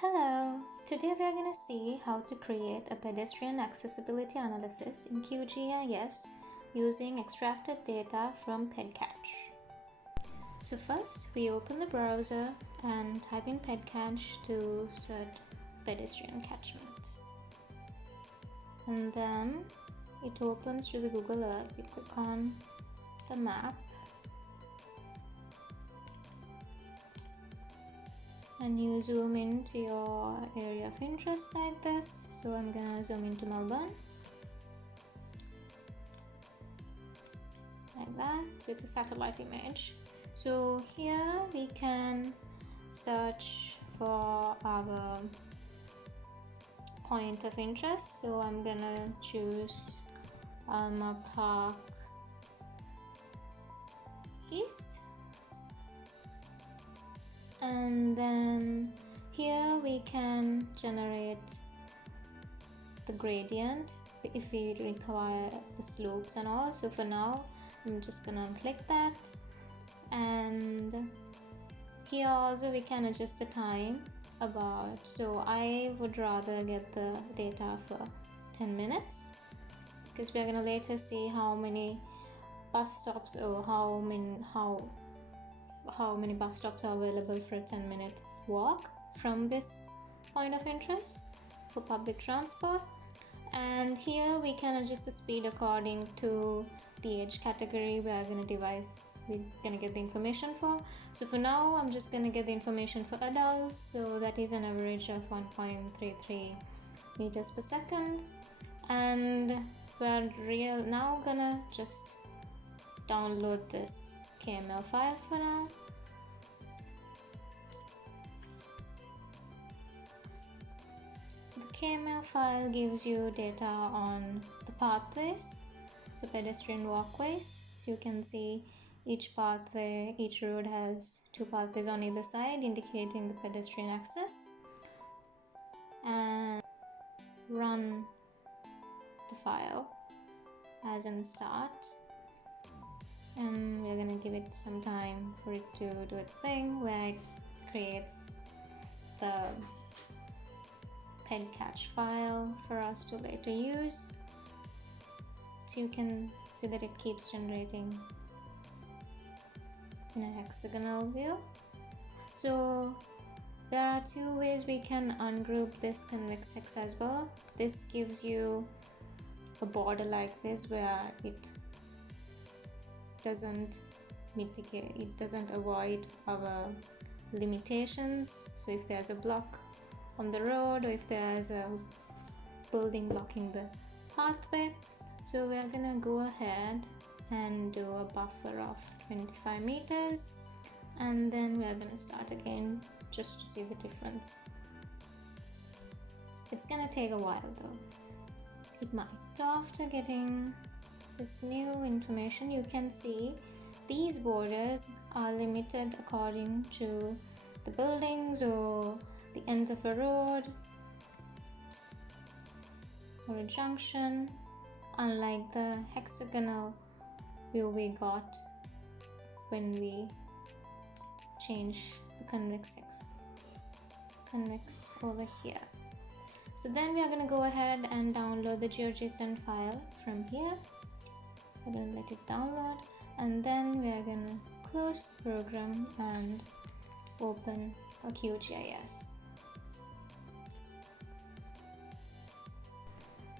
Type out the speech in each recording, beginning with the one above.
Hello! Today we are going to see how to create a pedestrian accessibility analysis in QGIS using extracted data from Pedcatch. So first we open the browser and type in Pedcatch to search pedestrian catchment. And then it opens through the Google Earth. You click on the map and you zoom into your area of interest like this. So I'm gonna zoom into Melbourne like that. So it's a satellite image. So here we can search for our point of interest. So I'm gonna choose a park east. And then here we can generate the gradient if we require the slopes and all. So for now I'm just gonna click that, and here also we can adjust the time about. So I would rather get the data for 10 minutes because we're gonna later see how many bus stops or how many bus stops are available for a 10-minute walk from this point of interest for public transport. And here we can adjust the speed according to the age category we're gonna get the information for. So for now I'm just gonna get the information for adults, so that is an average of 1.33 meters per second. And we're now gonna just download this KML file for now. So the KML file gives you data on the pathways, so pedestrian walkways. So you can see each pathway, each road has two pathways on either side indicating the pedestrian access. And run the file as in start. And we're gonna give it some time for it to do its thing, where it creates the Pedcatch file for us to later use. So you can see that it keeps generating in a hexagonal view. So there are two ways we can ungroup this convex hex as well. This gives you a border like this where it doesn't mitigate, it doesn't avoid our limitations. So if there's a block on the road, or if there's a building blocking the pathway, so we're gonna go ahead and do a buffer of 25 meters, and then we're gonna start again just to see the difference. It's gonna take a while though, it might. So after getting this new information, you can see these borders are limited according to the buildings or the ends of a road or a junction, unlike the hexagonal view we got when we change the convex over here. So then we are going to go ahead and download the GeoJSON file from here. We're going to let it download, and then we are going to close the program and open a QGIS.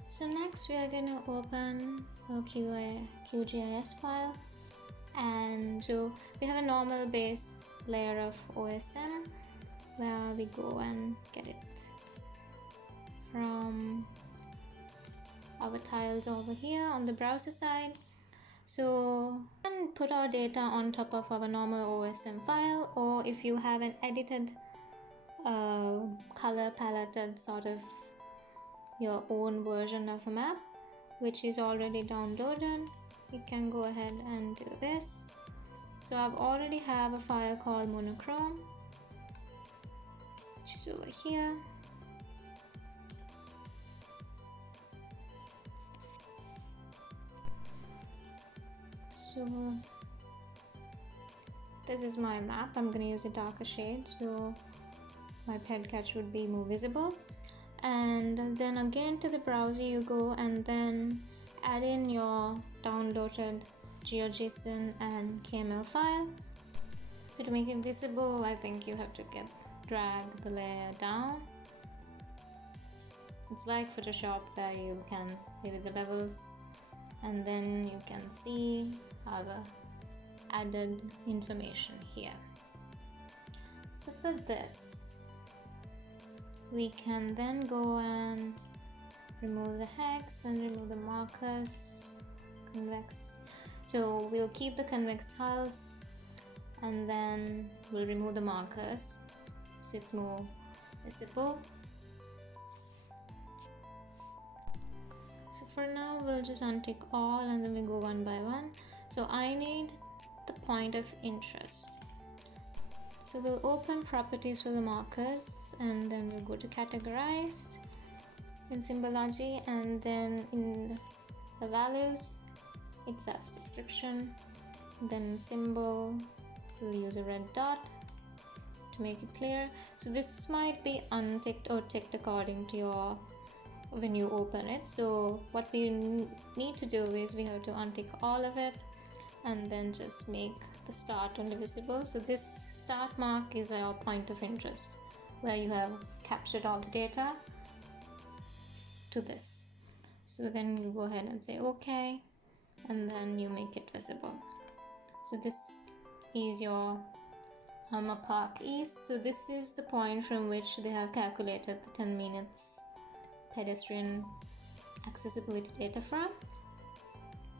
So next we are going to open a QGIS file, and so we have a normal base layer of OSM where we go and get it from our tiles over here on the browser side. So we can put our data on top of our normal OSM file, or if you have an edited color paletted sort of your own version of a map which is already downloaded, you can go ahead and do this. So I've already have a file called monochrome, which is over here. So this is my map. I'm going to use a darker shade, so my Pedcatch would be more visible. And then again to the browser you go, and then add in your downloaded GeoJSON and KML file. So to make it visible, I think you have to drag the layer down. It's like Photoshop where you can play with the levels, and then you can see our added information here. So for this, we can then go and remove the hex and remove the markers, convex. So we'll keep the convex hulls, and then we'll remove the markers so it's more visible. So for now we'll just untick all, and then we go one by one. So I need the point of interest. So we'll open properties for the markers, and then we'll go to categorized in symbology, and then in the values it says description, then symbol, we'll use a red dot to make it clear. So this might be unticked or ticked according to your when you open it. So what we need to do is we have to untick all of it and then just make the start only visible. So this start mark is our point of interest, where you have captured all the data to this. So then you go ahead and say OK, and then you make it visible. So this is your Hummer Park East. So this is the point from which they have calculated the 10 minutes pedestrian accessibility data from.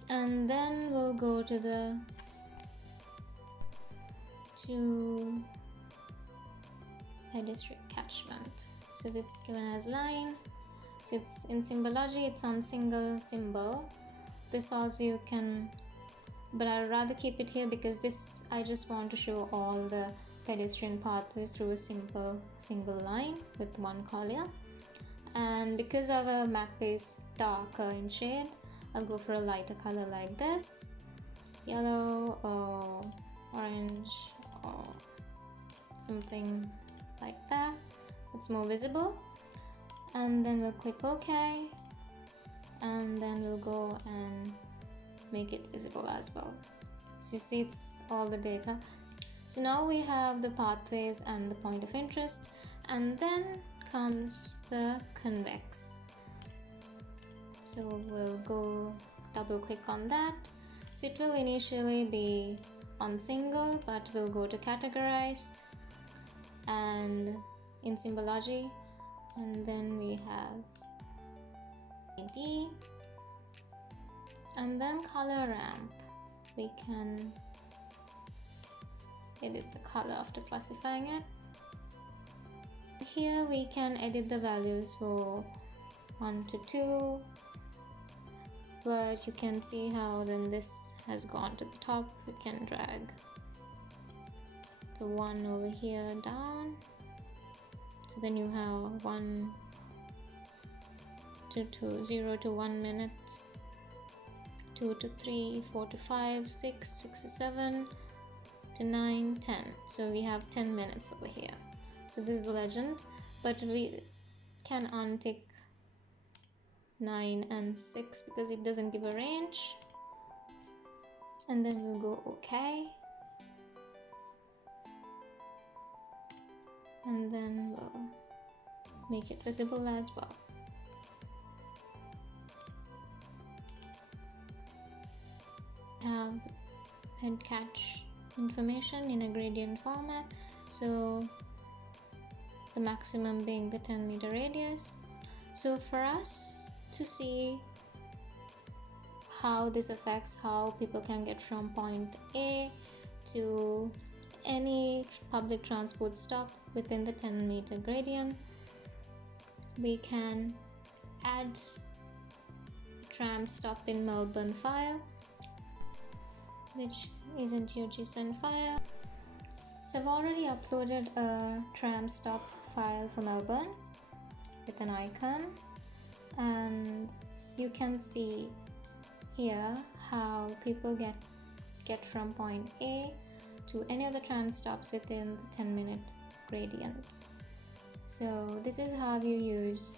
And then we'll go to the pedestrian catchment. So it's given as line. So it's in symbology, it's on single symbol. This also you can, but I'd rather keep it here because this I just want to show all the pedestrian pathways through a single line with one color. And because our map is darker in shade, I'll go for a lighter color like this, yellow or orange or something like that. It's more visible. And then we'll click OK, and then we'll go and make it visible as well. So you see it's all the data. So now we have the pathways and the point of interest, and then comes the convex. So we'll go double click on that. So it will initially be on single, but we'll go to categorized and in symbology, and then we have ID, and then color ramp. We can edit the color after classifying it. Here we can edit the values for 1 to 2, but you can see how then this has gone to the top. We can drag the one over here down, so then you have 1 to 2, 0 to 1 minute, 2 to 3, 4 to 5, 6, 6 to 7 to 9, 10. So we have 10 minutes over here. So this is the legend, but we can untick 9 and 6 because it doesn't give a range, and then we'll go OK, and then we'll make it visible as well. Have Pedcatch information in a gradient format, so the maximum being the 10 meter radius. So for us to see how this affects how people can get from point A to any public transport stop within the 10 meter gradient, we can add tram stop in Melbourne file, which is in QGIS file. So I've already uploaded a tram stop file for Melbourne with an icon, and you can see here how people get from point A to any other tram stops within the 10 minute gradient. So this is how you use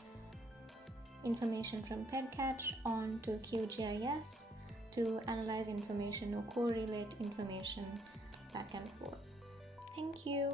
information from Pedcatch onto QGIS to analyze information or correlate information back and forth. Thank you.